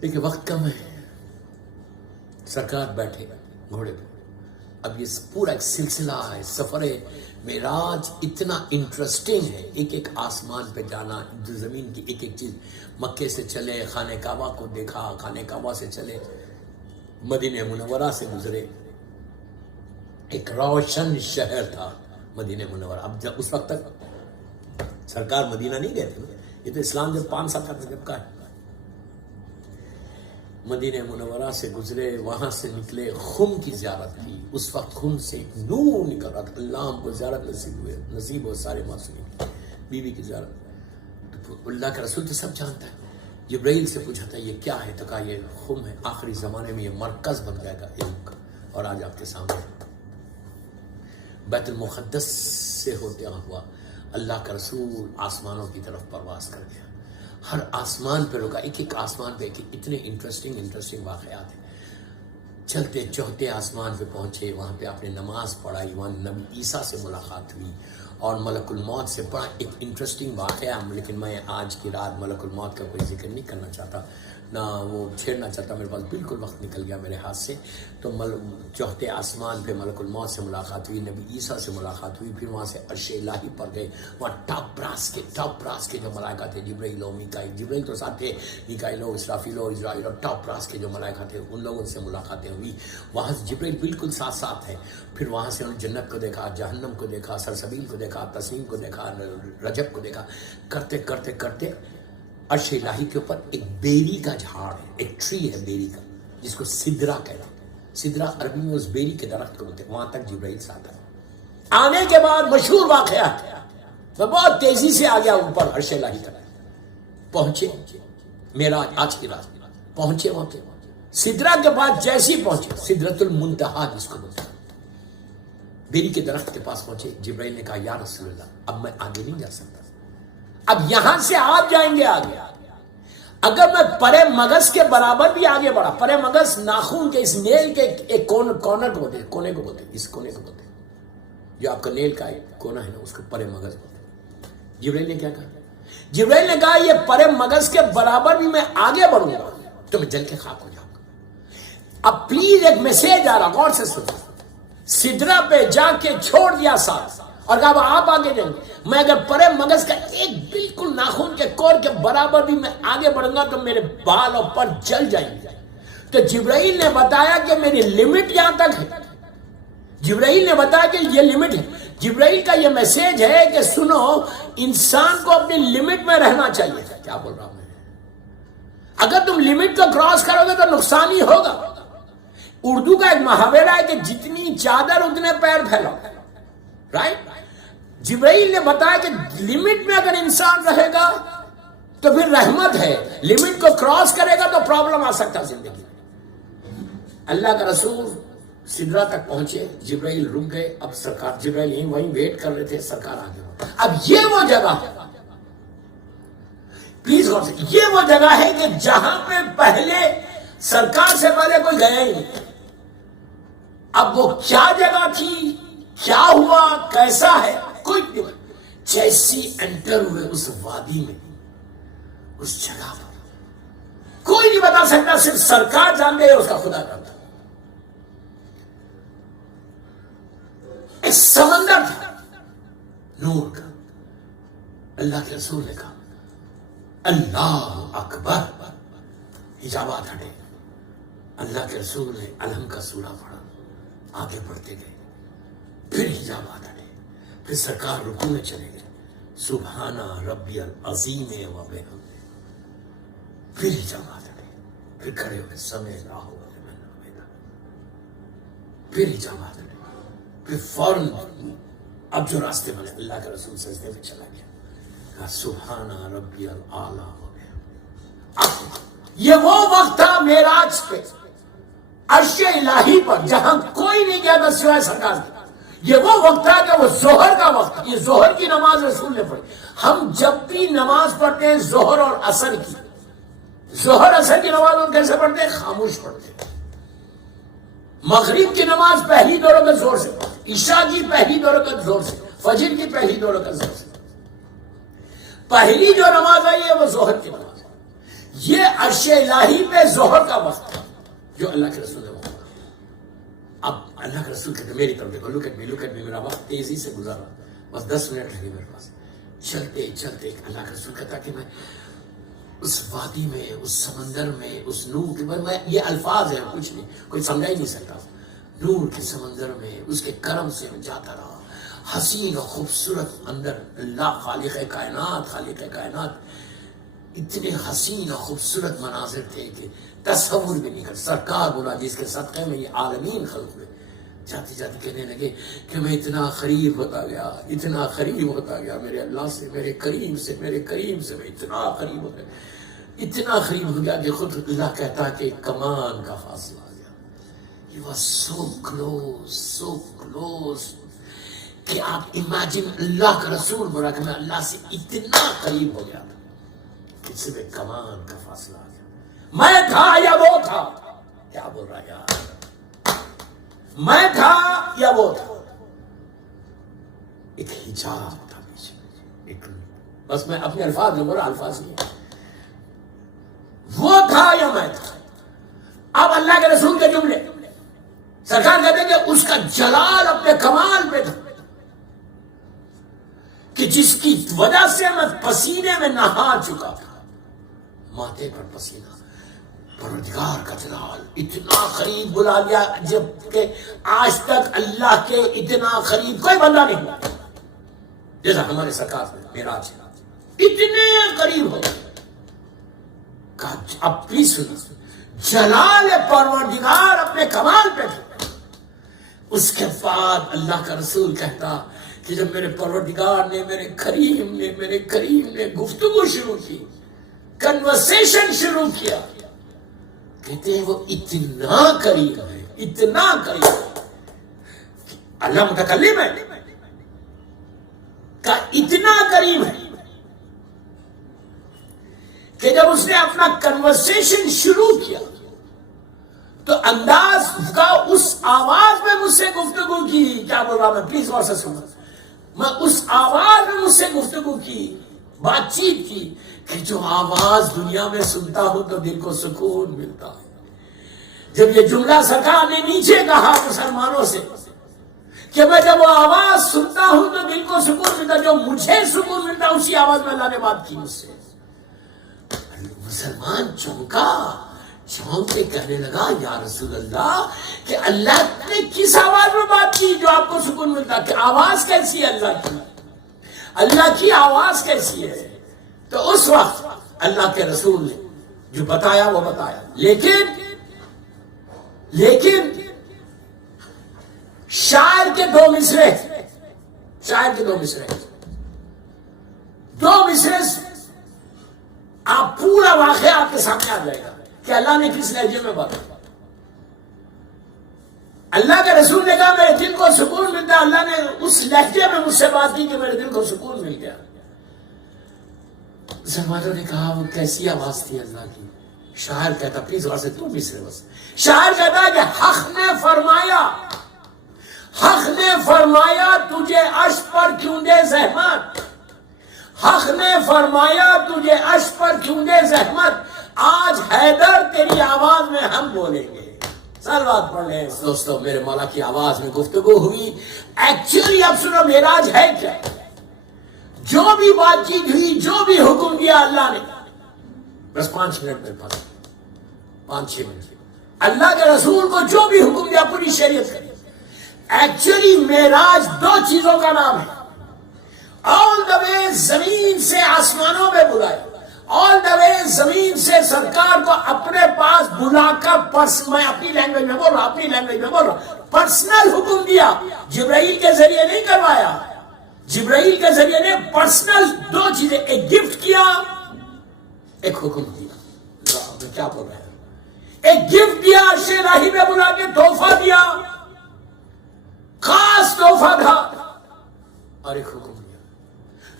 لیکن وقت کم ہے. سرکار بیٹھے گھوڑے پہ. اب یہ پورا ایک سلسلہ ہے. سفر معراج اتنا انٹرسٹنگ ہے. ایک ایک آسمان پہ جانا, زمین کی ایک ایک چیز. مکے سے چلے, خانہ کعبہ کو دیکھا, خانہ کعبہ سے چلے, مدینہ منورہ سے گزرے. ایک روشن شہر تھا مدینہ منورہ. اب جب اس وقت تک سرکار مدینہ نہیں گئے تھے, یہ تو اسلام جب 5 سال کا جب کا ہے. مدینہ منورہ سے گزرے, وہاں سے نکلے. خم کی زیارت کی. اس وقت خم سے ایک نور نکل رہا تھا. اللہ ہم کو زیارت نصیب ہو سارے معصومین. بیوی کی زیارت. تو اللہ کا رسول تو سب جانتا ہے. جبرائیل سے پوچھا تھا یہ کیا ہے, تو کہا یہ خم ہے. آخری زمانے میں یہ مرکز بن جائے گا علم کا. اور آج آپ کے سامنے بیت المقدس سے ہوتے ہوا اللہ کا رسول آسمانوں کی طرف پرواز کر گیا. ہر آسمان پہ رکا. ایک ایک آسمان پہ اتنے انٹرسٹنگ واقعات ہیں. چلتے چوتھے آسمان پہ پہنچے, وہاں پہ آپ نے نماز پڑھائی. وہاں نبی عیسیٰ سے ملاقات ہوئی اور ملک الموت سے. بڑا ایک انٹرسٹنگ واقعہ, لیکن میں آج کی رات ملک الموت کا کوئی ذکر نہیں کرنا چاہتا, نہ وہ چھیڑنا چاہتا. میرے پاس بالکل وقت نکل گیا میرے ہاتھ سے. تو چوتھے آسمان پہ ملک الموت سے ملاقات ہوئی, نبی عیسیٰ سے ملاقات ہوئی. پھر وہاں سے عرش الہی پر گئے. وہاں ٹاپ براس کے جو ملائکہ تھے, جبرائیل و میکائیل. جبرائیل تو ساتھ تھے, میکائیل و اسرافیل و اسرائیل, اور ٹاپ براس کے جو ملائکہ تھے ان لوگوں سے ملاقاتیں ہوئی. وہاں سے جبرائیل بالکل ساتھ ہے. پھر وہاں سے انہوں نے جنت کو دیکھا, جہنم کو دیکھا, سلسبیل کو دیکھا, تسنیم کو دیکھا, رجب کو دیکھا. کرتے عرش الہی کے اوپر ایک بیری کا جھاڑ ہے, ایک ٹری ہے بیری کا, جس کو سدرا کہتے ہیں. سدرا عربی میں اس بیری کے درخت کو بولتے ہیں. وہاں تک جبرائیل ساتھ ہے. آنے کے بعد مشہور واقعات, میں بہت تیزی سے آ گیا اوپر عرش الہی تک پہنچے. میرا آج کی رات پہنچے وہاں پہ. سدرا کے بعد جیسے ہی پہنچے, سدرۃ المنتہا جس کو بولتے ہیں, بیری کے درخت کے پاس پہنچے. جبرائیل نے کہا یا رسول اللہ, اب میں آگے نہیں جا سکتا, اب یہاں سے آپ جائیں گے آگے. اگر میں پرے مغز کے برابر بھی آگے بڑھا, پرے مغز ناخون کے اس نیل کے ایک کونے کو بولتے ہیں, اس کونے کو بولتے ہیں, جو آپ کا نیل کا ایک کونا ہے نا, اس کو پرے مغز بولتے ہیں. جبرائیل نے کیا کہا؟ جبرائیل نے کہا یہ پرے مغز کے برابر بھی میں آگے بڑھوں گا تو میں جل کے خاک ہو جاؤں گا. اب پلیز ایک میسج آ رہا, غور سے سنو. سدرا پہ جا کے چھوڑ دیا ساتھ, اور کہا آپ آگے جائیں گے. میں اگر پرے مغز کا ایک بالکل ناخن کے کور کے برابر بھی میں آگے بڑھوں گا تو میرے بال اور پر جل جائیں گے. تو جبرائیل نے بتایا کہ میری لمٹ یہاں تک ہے. جبرائیل نے بتایا کہ یہ لمٹ ہے. جبرائیل کا یہ میسج ہے کہ سنو, انسان کو اپنی لمٹ میں رہنا چاہیے. کیا بول رہا ہوں میں؟ اگر تم لمٹ کو کراس کرو گے تو نقصان ہی ہوگا. اردو کا ایک محاورہ ہے کہ جتنی چادر اتنے پیر پھیلاؤ, رائٹ. جبرائیل نے بتایا کہ لمٹ میں اگر انسان رہے گا تو پھر رحمت ہے, لمٹ کو کراس کرے گا تو پرابلم آ سکتا زندگی میں. اللہ کا رسول سدرا تک پہنچے, جبرائیل رک گئے. اب سرکار جبرائیل یہیں وہیں ویٹ کر رہے تھے, سرکار آگے. اب یہ وہ جگہ ہے, پلیز غور سے, یہ وہ جگہ ہے کہ جہاں پہ پہلے سرکار سے پہلے کوئی گیا ہی نہیں. اب وہ کیا جگہ تھی, کیا ہوا, کیسا ہے, کوئی نہیں. جیسی انٹر ہوئے اس وادی میں, اس جگہ پر کوئی نہیں بتا سکتا, صرف سرکار جانتے ہیں, اس کا خدا جانتا. ایک سمندر تھا نور کا. اللہ کے رسول نے کہا اللہ اکبر, حجابات ہٹے. اللہ کے رسول نے الحم کا سورہ پڑھا, آگے بڑھتے گئے. پھر حجابات ہٹے, پھر سرکار رکوع میں چلے گئے, سبحان ربی العظیم و بحمدہ. پھر حجابات ہٹے, پھر کھڑے ہوئے سمع اللہ لمن حمدہ. پھر حجابات ہٹے, پھر فوراً اب جو راستے بنے, اللہ کے رسول سجدے میں چلا گیا, کہا سبحان ربی الاعلی و بحمدہ. یہ وہ وقت تھا معراج پہ, عرش الہی پر, جہاں کوئی نہیں گیا تھا سوائے سرکار کے. یہ وہ وقت تھا کہ وہ ظہر کا وقت. یہ ظہر کی نماز رسول نے پڑھی. ہم جب بھی نماز پڑھتے ہیں ظہر اور عصر کی, ظہر عصر کی نماز ہم کیسے پڑھتے ہیں؟ خاموش پڑھتے ہیں. مغرب کی نماز پہلی دو رکعت زور سے, عشاء کی پہلی دو رکعت زور سے, فجر کی پہلی دو رکعت زور سے. پہلی جو نماز آئی ہے وہ ظہر کی نماز ہے. یہ عرش الہی پہ ظہر کا وقت تھا جو اللہ کے رسول نے وقت. اب اللہ کے رسول کہتے میری طرف دیکھو، لک ایٹ می، میرا وقت تیزی سے گزارا، بس 10 منٹ لگے میرے پاس. چلتے چلتے اللہ کے رسول کہتا کہ میں اس وادی میں، اس سمندر میں، اس نور کے میں یہ الفاظ ہیں کچھ نہیں، کوئی سمجھا ہی نہیں سکتا. نور کے سمندر میں اس کے کرم سے میں جاتا رہا، حسین و خوبصورت اندر اللہ خالق کائنات اتنے حسین و خوبصورت مناظر تھے کہ تصور بھی نہیں کر. سرکار بولا جس کے صدقے میں یہ عالمین خلق ہوئے، جاتے جاتے کہنے لگے کہ میں اتنا قریب ہوتا گیا میرے اللہ سے، میرے کریم سے میں اتنا قریب ہو گیا کہ خود اللہ کہتا کہ کمان کا فاصلہ آ گیا. You were so close کہ آپ امیجن، اللہ کا رسول بولا کہ میں اللہ سے اتنا قریب ہو گیا کہ صرف کمان کا فاصلہ آ گیا. میں تھا یا وہ تھا؟ کیا بول رہا یار؟ میں تھا یا وہ تھا؟ ایک حجاب تھا پیچھے، ایک، بس میں اپنے الفاظ میں بولا، الفاظ نہیں، وہ تھا یا میں تھا. اب اللہ کے رسول کے جملے، سرکار کہتے ہیں کہ اس کا جلال اپنے کمال پہ تھا کہ جس کی وجہ سے میں پسینے میں نہا چکا تھا، ماتھے پر پسینہ. پروردگار کا جلال اتنا قریب بلا لیا جبکہ آج تک اللہ کے اتنا قریب کوئی بندہ نہیں ہوا جیسا ہمارے سرکار معراج اتنے قریب ہو گئے. اب بھی سنو، جلال پروردگار اپنے کمال پہ تھا. اس کے بعد اللہ کا رسول کہتا کہ جب میرے پروردگار نے میرے کریم نے گفتگو شروع کی، کنورسیشن شروع کیا، کہتے ہیں وہ اتنا قریب ہے. اللہ متکلم ہے کہ اتنا قریب ہے کہ جب اس نے اپنا کنورسیشن شروع کیا تو انداز کا اس آواز میں مجھ سے گفتگو کی. کیا بول رہا میں؟ پلیز غور سے سنو. میں اس آواز میں مجھ سے گفتگو کی، بات چیت کی کہ جو آواز دنیا میں سنتا ہوں تو دل کو سکون ملتا ہے. جب یہ جملہ سرکار نے نیچے کہا مسلمانوں سے کہ میں جب وہ آواز سنتا ہوں تو دل کو سکون ملتا، جو مجھے سکون ملتا اسی آواز میں اللہ نے بات کی مجھ سے. مسلمان چونک کے کہنے لگا یا رسول اللہ کہ اللہ نے کس آواز میں بات کی جو آپ کو سکون ملتا؟ کہ آواز کیسی ہے اللہ کی آواز کیسی ہے؟ تو اس وقت اللہ کے رسول نے جو بتایا وہ بتایا. لیکن شاعر کے دو مصرے آپ پورا واقعہ آپ کے سامنے آ جائے گا کہ اللہ نے کس لہجے میں بات کی. اللہ کے رسول نے کہا میرے دل کو سکون ملتا ہے، اللہ نے اس لہجے میں مجھ سے بات کی کہ میرے دل کو سکون مل گیا. مسلمانوں نے کہا وہ کیسی آواز تھی اللہ کی؟ شاعر کہتا، پلیز وہاں سے تم مصرے بس. شاعر کہتا ہے کہ حق نے فرمایا تجھے عرش پر کیوں دے زحمت. حق نے فرمایا تجھے عرش پر کیوں دے زحمت، آج حیدر تیری آواز میں ہم بولیں گے. سلوات پڑھ لیں دوستو. میرے مولا کی آواز میں گفتگو ہوئی. ایکچولی اب سنو معراج ہے کیا؟ جو بھی بات چیت ہوئی، جو بھی حکم دیا اللہ نے، بس 5 منٹ میں پاس، 5-6 منٹ اللہ کے رسول کو جو بھی حکم دیا پوری شریعت کری. ایکچولی معراج 2 چیزوں کا نام ہے. آل دا وے زمین سے آسمانوں میں بلایا، آل دا وے زمین سے سرکار کو اپنے پاس بلا کر میں اپنی لینگویج میں بول رہا پرسنل حکم دیا. جبرائیل کے ذریعے نہیں کروایا. جبرائیل کے ذریعے نے پرسنل 2 چیزیں، ایک گفٹ کیا، ایک حکم دیا. میں کیا بول رہا ہوں؟ ایک گفٹ دیا، عرش الہی میں بلا کے تحفہ دیا، خاص تحفہ تھا، اور ایک حکم دیا.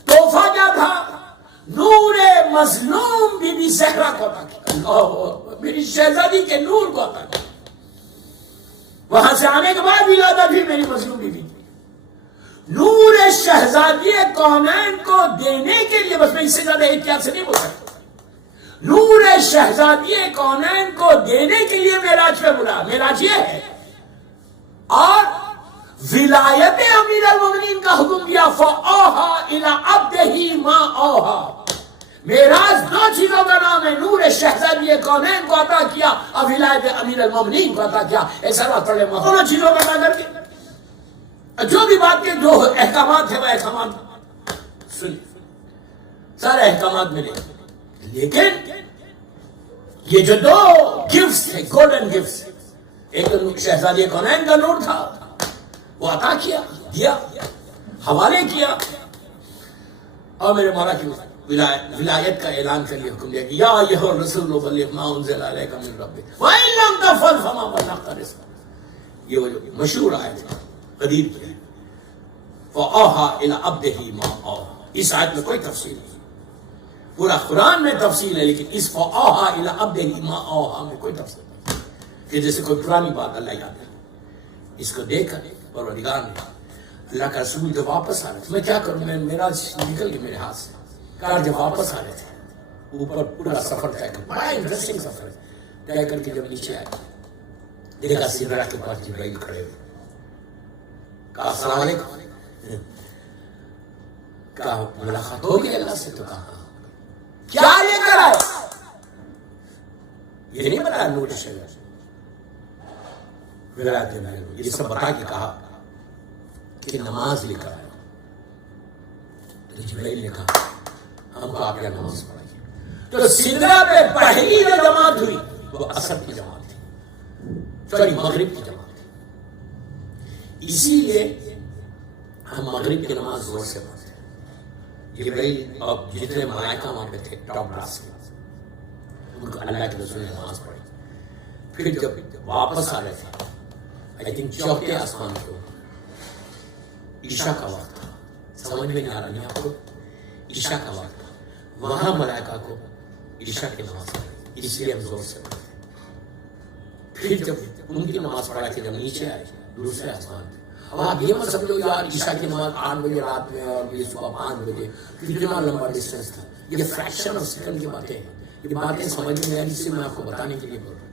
تحفہ کیا تھا؟ نور مظلوم بی بی زہرا کو عطا کیا. اللہ، میری شہزادی کے نور کو عطا کیا. وہاں سے آنے کے بعد ولادت بھی میری مظلوم بی بی تھی. نور شہزادی کونین کو دینے کے لیے، بس میں اس سے زیادہ احتیاط سے نہیں بول سکتا، نور شہزادی کونین کو دینے کے لیے معراج پہ بلا. معراج یہ ہے. اور ولایت امیر المومنین کا حکم دیا فَأَوْحَىٰ إِلَىٰ عَبْدِهِ مَا أَوْحَىٰ. معراج دو چیزوں کا نام ہے. نور شہزادی کونین کو عطا کیا اور ولایت امیر المومنین کو عطا کیا. ایک سر پڑھے دونوں چیزوں کا عطا کر کے جو بھی بات کے جو احکامات ہیں وہ احکامات سنیں, سارے احکامات ملے. لیکن یہ جو دو گفٹس تھے, گولڈن گفٹس, ایک تو شہزادی کونین کا نور تھا, وہ عطا کیا, دیا, حوالے کیا, اور میرے مولا کی ولایت کا اعلان کر لیا, حکم دیا کہ یا ایھا الرسول بلغ ما انزل الیک من ربک وان لم تفعل فما بلغت رسالته. یہ وہ جو مشہور آیت ہے قدیر کی, فَأَوْحَىٰ إِلَىٰ عَبْدِهِ مَا أَوْحَىٰ. اس آیت میں کوئی تفصیل نہیں, پورا قرآن میں تفصیل ہے, لیکن اس فَأَوْحَىٰ إِلَىٰ عَبْدِهِ مَا أَوْحَىٰ میں کوئی تفصیل نہیں کہ جیسے کوئی پرانی بات اللہ یاد ہے. اس کو دیکھ کر پروردگار نے, اللہ کا رسول جب واپس آ رہے تھے, میں کیا کروں, میں میرا نکل گیا میرے ہاتھ سے. کار جب واپس آ رہے تھے, اوپر پورا سفر طے کر, بڑا انٹرسٹنگ سفر ہے, طے کر کے جب نیچے آئے دیکھا سدرہ کے پاس جبرائیل کھڑے ہوئے. کہا السلام علیکم. کہا ملاقات ہو گئی اللہ سے؟ تو کہا کیا لے کر آئے؟ یہ نہیں بتایا نور شہزادی ولایت امیر, یہ سب بتا کے کہا کہ نماز لے کر آئے. تو جبرائیل نے کہا ہم کو آپ کیا نماز پڑھائیے. تو سدرہ پہ پہلی جو جماعت ہوئی وہ عصر کی جماعت تھی, سوری مغرب کی جماعت تھی. اسی لیے ہم مغرب کی نماز زور سے پڑھتے ہیں. جبرائیل اور جتنے ملائکہ وہاں پہ تھے ٹاپ کلاس کے, ان کو اللہ کے رسول نے نماز پڑھی. پھر جب واپس آ رہے تھے, آئی تھنک چوتھے آسمان کو, عشاء کا وقت تھا, سمجھ میں نہیں آ رہا نہیں آپ کو, عشاء کا وقت تھا, وہاں ملائکہ کو عشاء کی نماز پڑھی, اس لیے ہم زور سے پڑھتے. پھر جب ان کی نماز پڑھا کے جب نیچے آئے دوسرے آسمان پہ, اب آپ یہ مت سمجھو یار عشاء کی نماز 8 بجے رات میں اور یہ صبح 5 بجے, کتنا لمبا ڈسٹینس تھا. یہ فریکشن آف سیکنڈ کی باتیں ہیں, یہ باتیں سمجھ میں آئی, اس سے میں آپ کو بتانے کے لیے بول رہا ہوں.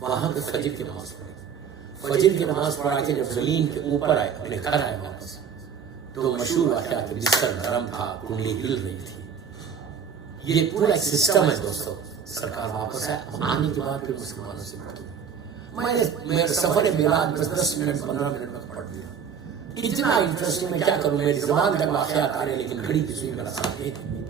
وہاں پہ فجر کی نماز پڑھی. فجر کی نماز پڑھا کے جب زمین کے اوپر آئے, اپنے گھر آئے واپس, تو مشہور واقعہ کہ بستر نرم تھا, کنڈلی ہل رہی تھی. یہ پورا ایک سسٹم ہے دوستو. سرکار واپس آئے, آنے کے بعد پھر مسلمانوں سے پڑھی. میں نے میرا سفر معراج بس 10 منٹ 15 منٹ میں پڑھ دیا. اتنا انٹرسٹنگ, میں کیا کروں, میری زبان تک واقعات آ رہے, لیکن گھڑی کی سوئی میرا ساتھ نہیں تھی.